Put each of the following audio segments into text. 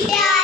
Yeah.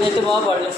Muito boa a borda.